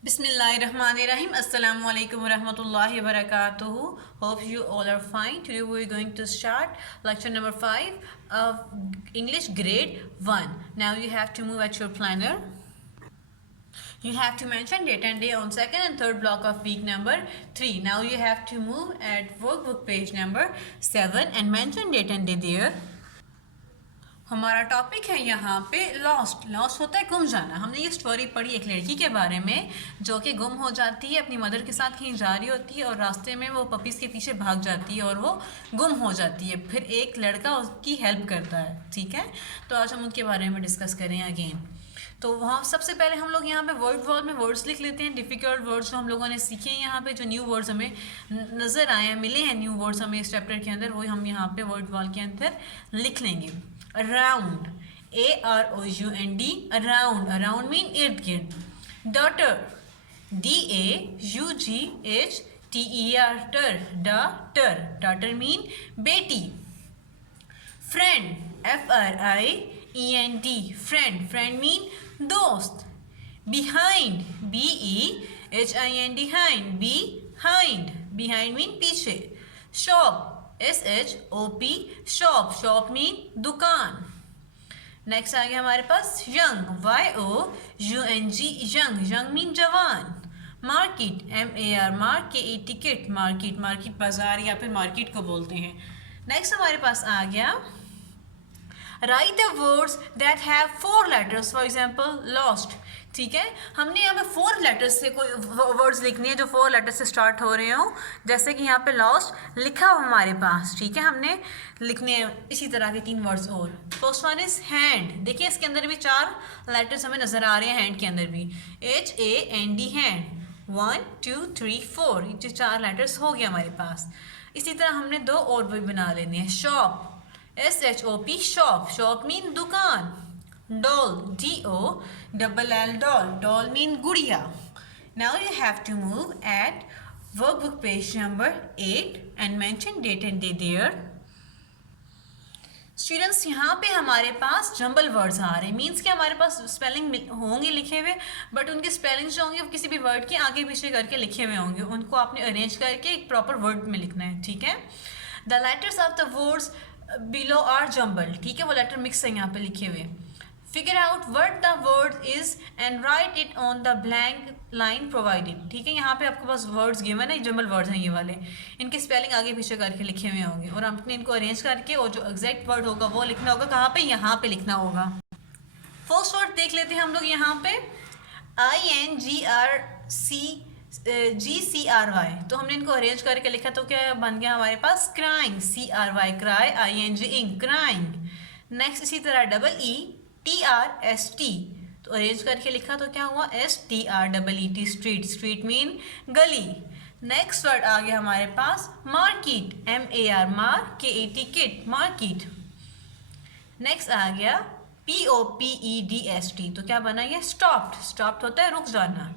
Bismillahirrahmanirrahim. Assalamu alaikum warahmatullahi wabarakatuh. Hope you all are fine. Today we are going to start lecture number 5 of English grade 1. Now you have to move at your planner. You have to mention date and day on second and third block of week number 3. Now you have to move at workbook page number 7 and mention date and day there. हमारा topic है यहाँ पे lost होता है गुम जाना। हमने ये स्टोरी पढ़ी एक लड़की के बारे में जो कि गुम हो जाती है, अपनी मदर के साथ कहीं जा रही होती है और रास्ते में वो पपीज़ के पीछे भाग जाती है और वो गुम हो जाती है। फिर एक लड़का उसकी हेल्प करता है। ठीक है, तो आज हम उनके बारे में डिस्कस करें अगेन। तो वहाँ सबसे पहले हम लोग यहाँ पे वर्ड वॉल में वर्ड्स लिख लेते हैं, डिफ़िकल्ट वर्ड्स जो हम लोगों ने सीखे हैं यहाँ पे, जो न्यू वर्ड्स हमें नज़र आए हैं, मिले हैं न्यू वर्ड्स हमें इस चैप्टर के अंदर, वो हम यहाँ पे वर्ड वॉल के अंदर लिख लेंगे। Around, AROUND, around, around mean इर्द गिर्द। Daughter, DAUGHTER, daughter, daughter mean बेटी। Friend, FRIEND, friend, friend mean दोस्त। Behind, BEHIND, behind, behind mean पीछे। Shop, SHOP, shop, shop mean दुकान। नेक्स्ट आ गया हमारे पास young, YOUNG, young, young mean जवान। Market, MAR, mark ticket, market, market बाजार या फिर मार्केट को बोलते हैं। नेक्स्ट हमारे पास आ गया right the words that have 4 letters, for example lost. ठीक है, हमने यहाँ पे 4 letters से कोई वर्ड्स लिखनी है जो 4 letters से स्टार्ट हो रहे हो, जैसे कि यहाँ पे लॉस्ट लिखा हो हमारे पास। ठीक है, हमने लिखने इसी तरह के 3 वर्ड्स और। First one is hand. देखिए इसके अंदर भी 4 letters हमें नज़र आ रहे हैं, हैंड के अंदर भी HAND, हैंड। 1 2 3 4, ये 4 letters हो गए हमारे पास। इसी तरह हमने 2 और भी बना लेने हैं। Shop, SHOP, shop, shop mean दुकान। Doll, DOLL, doll, doll mean गुड़िया। Now you have to move at workbook page number 8 and mention date and day there. Students, यहाँ पे हमारे पास जंबल वर्ड्स आ रहे हैं, मीन्स कि हमारे पास स्पेलिंग होंगे लिखे हुए, बट उनके स्पेलिंग्स जो होंगे वो किसी भी वर्ड के आगे पीछे करके लिखे हुए होंगे, उनको आपने अरेंज करके एक प्रॉपर वर्ड में लिखना है। ठीक है, the letters of the words below are jumble. ठीक है, वो लेटर मिक्स है यहाँ पे लिखे हुए। Figure out what the word is and write it on the blank line provided. ठीक है, यहाँ पे आपके पास वर्ड्स गिवन है, जंबल वर्ड्स हैं ये वाले, इनके स्पेलिंग आगे पीछे करके लिखे हुए होंगे और आपने इनको अरेंज करके और जो एग्जैक्ट वर्ड होगा वो लिखना होगा। कहाँ पे? यहाँ पे लिखना होगा। फर्स्ट वर्ड देख लेते हैं हम लोग यहाँ पे, INGRCGCRY। तो हमने इनको अरेंज करके लिखा तो क्या बन गया हमारे पास? क्राइंग, CRY, क्राई, ING, इंग, क्राइंग। नेक्स्ट इसी तरह TRST, तो अरेंज करके लिखा तो क्या हुआ? STREET, स्ट्रीट, स्ट्रीट मीन गली। नेक्स्ट वर्ड आ गया हमारे पास market, MAR, mark, kit, market. Next आ गया POPEDST, तो क्या बना ये? स्टॉप्ड, स्टॉप्ड होता है रुक जाना।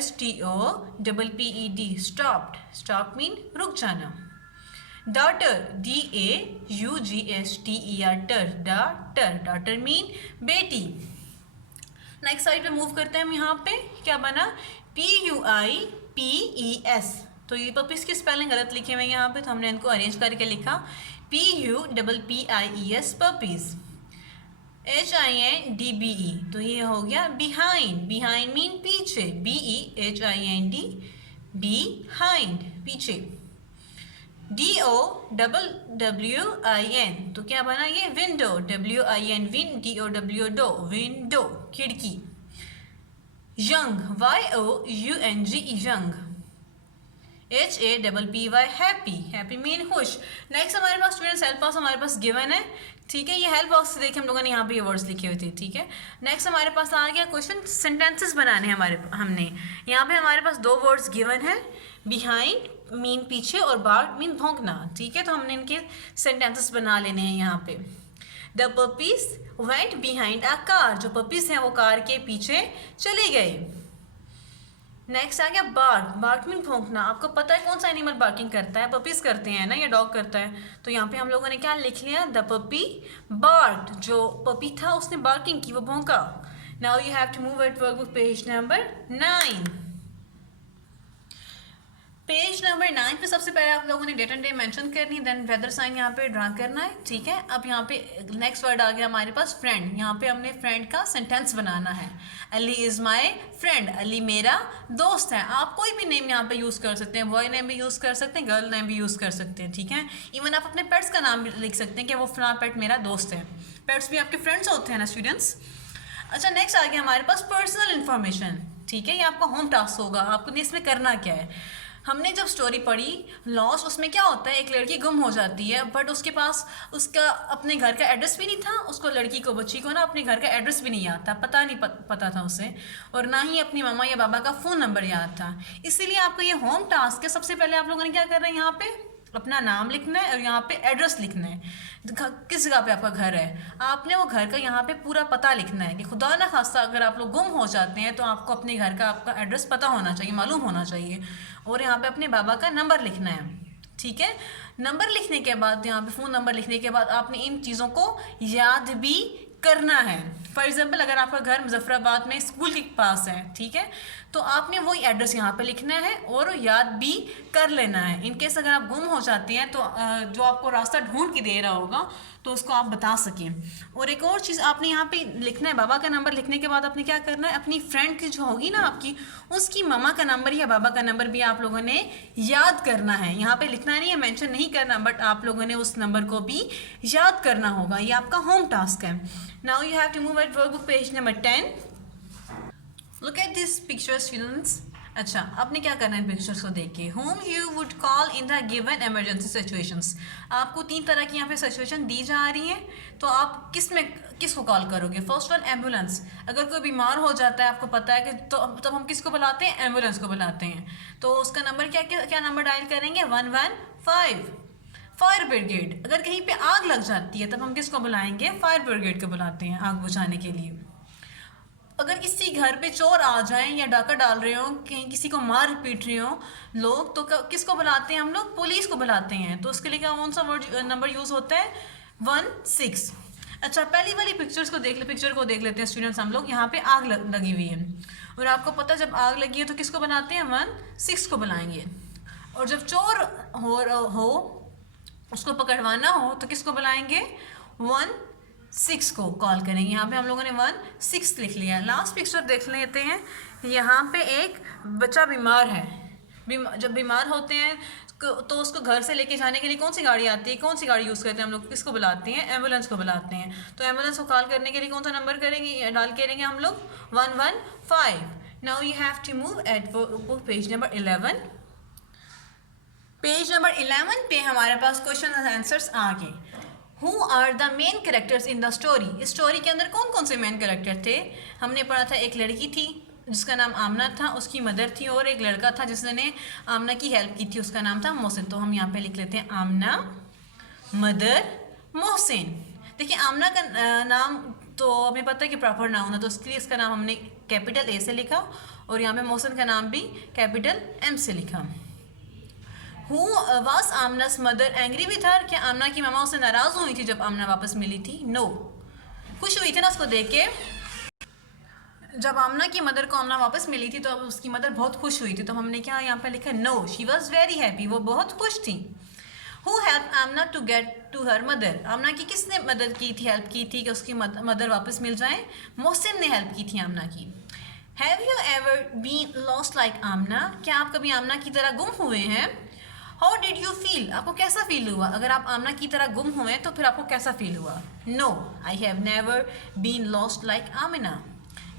STOPPED, स्टॉप्ड, स्टॉप मीन रुक जाना। Daughter, DAUGHTER, daughter, daughter mean बेटी। नेक्स्ट साइड पे मूव करते हैं हम। यहाँ पे क्या बना? PUIPES, तो ये पपीज़ की स्पेलिंग गलत लिखे हुए हैं यहाँ पे, तो हमने इनको अरेंज करके लिखा PUPPIES, पपीज़। HINDBE, तो ये हो गया बिहाइंड, बिहाइंड मीन पीछे, BEHIND, बिहाइंड, पीछे। DOWWIN, तो क्या बना ये? Window, WIN, win, DOWDO, window, खिड़की। Young, YOUNG, young. HAPPY, happy, happy mean खुश। नेक्स्ट हमारे पास स्टूडेंट्स हेल्प बॉक्स हमारे पास गिवन है। ठीक है, ये हेल्प बॉक्स से देखिए हम लोगों ने यहाँ पे ये वर्ड्स लिखे हुए थे। ठीक है, नेक्स्ट हमारे पास आ गया क्वेश्चन, सेंटेंसेस बनाने हमने यहाँ पे हमारे पास 2 वर्ड्स गिवन है, बिहाइंड मीन पीछे और बार्क मीन भौंकना। ठीक है, तो हमने इनके सेंटेंसेस बना लेने हैं यहाँ पे। The puppies went behind a car, जो पपीज हैं वो कार के पीछे चले गए। नेक्स्ट आ गया बार्क, बार्क मीन भौंकना। आपको पता है कौन सा एनिमल बार्किंग करता है? पपीज करते हैं ना, या डॉग करता है। तो यहाँ पे हम लोगों ने क्या लिख लिया? द पपी बार्क्ड, जो पपी था उसने बार्किंग की, वो भौंका। Now you have to move at workbook page number 9। Page number 9 पे सबसे पहले आप लोगों ने डेट एंड डे मेंशन करनी है, देन वेदर साइन यहाँ पे ड्रा करना है, ठीक है। अब यहाँ पे नेक्स्ट वर्ड आ गया हमारे पास फ्रेंड। यहाँ पे हमने फ्रेंड का सेंटेंस बनाना है। Ali is my friend, Ali मेरा दोस्त है। आप कोई भी नेम यहाँ पे यूज़ कर सकते हैं, बॉय नेम भी यूज़ कर सकते हैं, गर्ल नेम भी यूज़ कर सकते हैं, ठीक है। इवन आप अपने पेट्स का नाम भी लिख सकते हैं कि वो फलां पेट मेरा दोस्त है। पेट्स भी आपके फ्रेंड्स होते हैं ना स्टूडेंट्स। अच्छा, नेक्स्ट आ गया हमारे पास पर्सनल इन्फॉर्मेशन, ठीक है। ये आपका होम टास्क होगा, आपको इसमें करना क्या है। हमने जब स्टोरी पढ़ी लॉस्ट, उसमें क्या होता है, एक लड़की गुम हो जाती है, बट उसके पास उसका अपने घर का एड्रेस भी नहीं था। उसको लड़की को, बच्ची को ना अपने घर का एड्रेस भी नहीं याद था, पता नहीं पता था उसे, और ना ही अपनी मम्मा या बाबा का फ़ोन नंबर याद था। इसीलिए आपका ये होम टास्क है। सबसे पहले आप लोगों ने क्या करना है, यहाँ पे अपना नाम लिखना है और यहाँ पे एड्रेस लिखना है, किस जगह पे आपका घर है। आपने वो घर का यहाँ पे पूरा पता लिखना है कि खुदा ना खास्ता अगर आप लोग गुम हो जाते हैं तो आपको अपने घर का आपका एड्रेस पता होना चाहिए, मालूम होना चाहिए। और यहाँ पे अपने बाबा का नंबर लिखना है, ठीक है। नंबर लिखने के बाद, यहाँ पे फ़ोन नंबर लिखने के बाद आपने इन चीज़ों को याद भी करना है। फॉर एग्जाम्पल, अगर आपका घर मुजफ्फराबाद में स्कूल के पास है, ठीक है, तो आपने वही एड्रेस यहाँ पे लिखना है और याद भी कर लेना है। इनकेस अगर आप गुम हो जाते हैं तो जो आपको रास्ता ढूंढ के दे रहा होगा तो उसको आप बता सकें। और एक और चीज़ आपने यहाँ पे लिखना है, बाबा का नंबर लिखने के बाद आपने क्या करना है, अपनी फ्रेंड की जो होगी ना आपकी, उसकी मम्मा का नंबर या बाबा का नंबर भी आप लोगों ने याद करना है। यहाँ पे लिखना नहीं है, मेंशन नहीं करना, बट आप लोगों ने उस नंबर को भी याद करना होगा। ये आपका होम टास्क है। Now you have to move at workbook page number 10। Look at this picture students. अच्छा, आपने क्या करना है पिक्चर्स को देख के, whom you would call in the given emergency situations. आपको 3 तरह की यहाँ पे सिचुएशन दी जा रही है, तो आप किसको कॉल करोगे। First one, ambulance. अगर कोई बीमार हो जाता है, आपको पता है कि तो तब हम किसको बुलाते हैं, एम्बुलेंस को बुलाते हैं। तो उसका नंबर क्या नंबर डायल करेंगे, 115। फायर ब्रिगेड, अगर कहीं पे आग लग जाती है तब हम किसको बुलाएंगे, फायर ब्रिगेड को बुलाते हैं आग बुझाने के लिए। अगर किसी घर पे चोर आ जाएं या डाका डाल रहे हो, कहीं किसी को मार पीट रहे हो लोग, तो किसको बुलाते हैं हम लोग, पुलिस को बुलाते हैं। तो उसके लिए कौन सा नंबर यूज़ होता है, 16। अच्छा, पहली वाली पिक्चर को देख लेते हैं स्टूडेंट्स हम लोग। यहाँ पे आग लगी हुई है और आपको पता है जब आग लगी है तो किसको बुलाते हैं, 16 को बुलाएंगे। और जब चोर हो उसको पकड़वाना हो तो किसको बुलाएंगे, 16 को कॉल करेंगे। यहाँ पे हम लोगों ने 16 लिख लिया। लास्ट पिक्चर देख लेते हैं। यहाँ पे एक बच्चा बीमार है। जब बीमार होते हैं तो उसको घर से लेके जाने के लिए कौन सी गाड़ी आती है, कौन सी गाड़ी यूज़ करते हैं हम लोग, किसको बुलाते हैं, एम्बुलेंस को बुलाते हैं। तो एम्बुलेंस को कॉल करने के लिए कौन सा नंबर डाल करेंगे हम लोग, 115। Now you have to move at page number 11। Page number 11 पे हमारे पास क्वेश्चन एंड आंसर्स आ गए। Who are the main characters in the story. इस स्टोरी के अंदर कौन कौन से मेन कैरेक्टर थे। हमने पढ़ा था एक लड़की थी जिसका नाम आमना था, उसकी मदर थी, और एक लड़का था जिसने आमना की हेल्प की थी, उसका नाम था मोहसिन। तो हम यहाँ पे लिख लेते हैं आमना, मदर, मोहसिन। देखिए, आमना का नाम तो हमें पता है कि प्रॉपर नाउन है, तो उसके लिए इसका नाम हमने कैपिटल ए से लिखा, और यहाँ पे मोहसिन का नाम भी कैपिटल एम से लिखा। Who was आमना's mother angry with her? क्या आमना की मामा उससे नाराज़ हुई थी जब आमना वापस मिली थी? No. खुश हुई थी ना उसको देख के। जब आमना की मदर को आमना वापस मिली थी तो अब उसकी मदर बहुत खुश हुई थी, तो हमने क्या यहाँ पे लिखा, no, she was very happy, वो बहुत खुश थी। Who helped Amna to get to her मदर। आमना की किसने मदद की थी, हेल्प की थी कि उसकी मदर वापस मिल जाए, मोहसिन ने हेल्प की थी आमना की। Have you ever been lost like आमना। क्या आप कभी आमना की तरह गुम हुए हैं। हाउ डिड यू फील, आपको कैसा फील हुआ। अगर आप आमना की तरह गुम हुए तो फिर आपको कैसा फील हुआ। No, I have never been lost like Amina.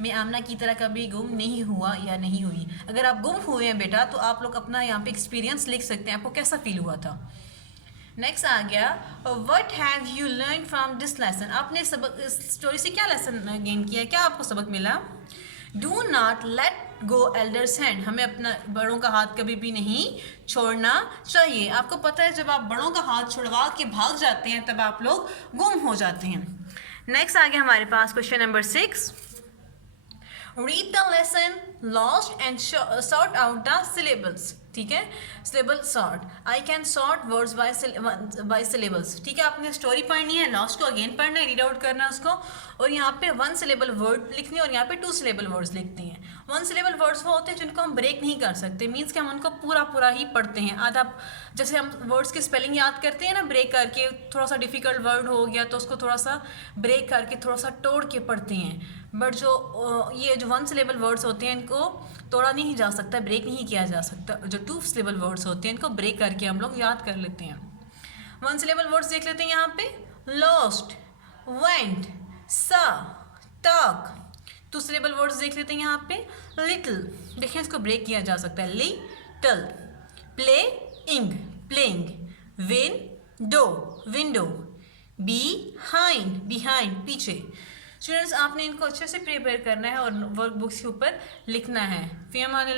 मैं आमना की तरह कभी गुम नहीं हुआ या नहीं हुई। अगर आप गुम हुए हैं बेटा तो आप लोग अपना यहाँ पे एक्सपीरियंस लिख सकते हैं, आपको कैसा फील हुआ था। नेक्स्ट आ गया, what have you learn from this lesson. आपने सबक, इस स्टोरी से क्या लेसन गेन किया, क्या आपको सबक मिला। Do not let go elders hand. हमें अपना बड़ों का हाथ कभी भी नहीं छोड़ना चाहिए। आपको पता है जब आप बड़ों का हाथ छुड़वा के भाग जाते हैं तब आप लोग गुम हो जाते हैं। नेक्स्ट आ गया हमारे पास question number 6। Read the lesson lost and sort out the syllables. ठीक है, syllable sort, I can sort words by syllables. ठीक है, आपने स्टोरी पढ़नी है, लॉस्ट को अगेन पढ़ना है, रीड आउट करना है उसको, और यहाँ पे 1 सिलेबल वर्ड लिखनी है और यहाँ पे 2 सिलेबल वर्ड्स लिखती हैं। वन सिलेबल वर्ड्स वो होते हैं जिनको हम ब्रेक नहीं कर सकते, मीन्स कि हम उनको पूरा पूरा ही पढ़ते हैं। आधा जैसे हम वर्ड्स की स्पेलिंग याद करते हैं ना, ब्रेक करके, थोड़ा सा डिफ़िकल्ट वर्ड हो गया तो उसको थोड़ा सा ब्रेक करके थोड़ा सा तोड़ के पढ़ते हैं। बट ये जो वन सिलेबल वर्ड्स होते हैं इनको तोड़ा नहीं जा सकता, ब्रेक नहीं किया जा सकता। जो टू सिलेबल वर्ड्स होते हैं इनको ब्रेक करके हम लोग याद कर लेते हैं। वन सिलेबल वर्ड्स देख लेते हैं यहाँ पे, लॉस्ट, वेंट, सा, टॉक। टू सिलेबल वर्ड्स देख लेते हैं यहाँ पे, लिटिल, देखिए इसको ब्रेक किया जा सकता है, little, playing, playing, window, window, behind, behind, पीछे। स्टूडेंट्स आपने इनको अच्छे से प्रिपेयर करना है और वर्कबुक्स के ऊपर लिखना है। फिर हमारे